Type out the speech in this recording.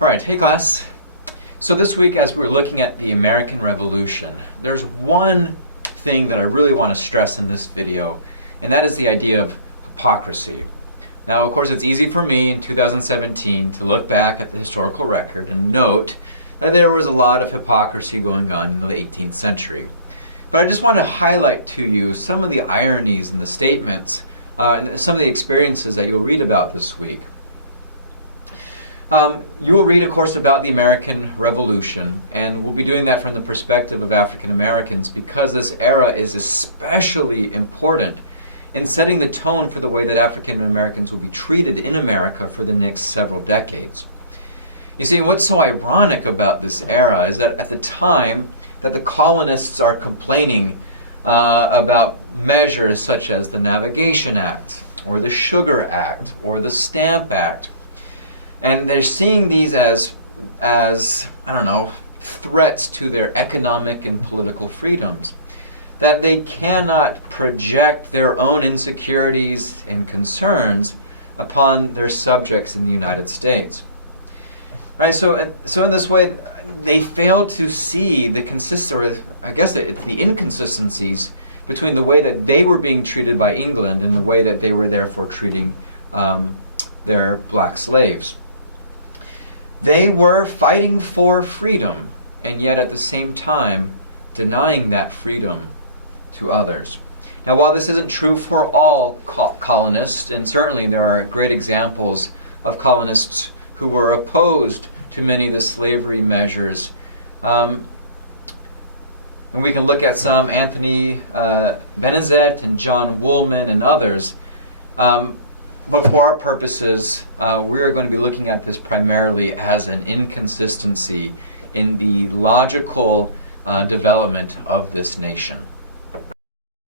All right, hey class. So this week, as we're looking at the American Revolution, there's one thing that I really want to stress in this video, and that is the idea of hypocrisy. Now, of course, it's easy for me in 2017 to look back at the historical record and note that there was a lot of hypocrisy going on in the 18th century. But I just want to highlight to you some of the ironies in the statements and some of the experiences that you'll read about this week. You will read, of course, about the American Revolution, and we'll be doing that from the perspective of African Americans because this era is especially important in setting the tone for the way that African Americans will be treated in America for the next several decades. You see, what's so ironic about this era is that at the time that the colonists are complaining about measures such as the Navigation Act, or the Sugar Act, or the Stamp Act, and they're seeing these as I don't know, threats to their economic and political freedoms, that they cannot project their own insecurities and concerns upon their subjects in the United States. Right, so in this way, they fail to see the inconsistencies between the way that they were being treated by England and the way that they were therefore treating their black slaves. They were fighting for freedom, and yet at the same time denying that freedom to others. Now, while this isn't true for all colonists, and certainly there are great examples of colonists who were opposed to many of the slavery measures, and we can look at some, Anthony Benezet and John Woolman and others. But for our purposes, we're going to be looking at this primarily as an inconsistency in the logical development of this nation.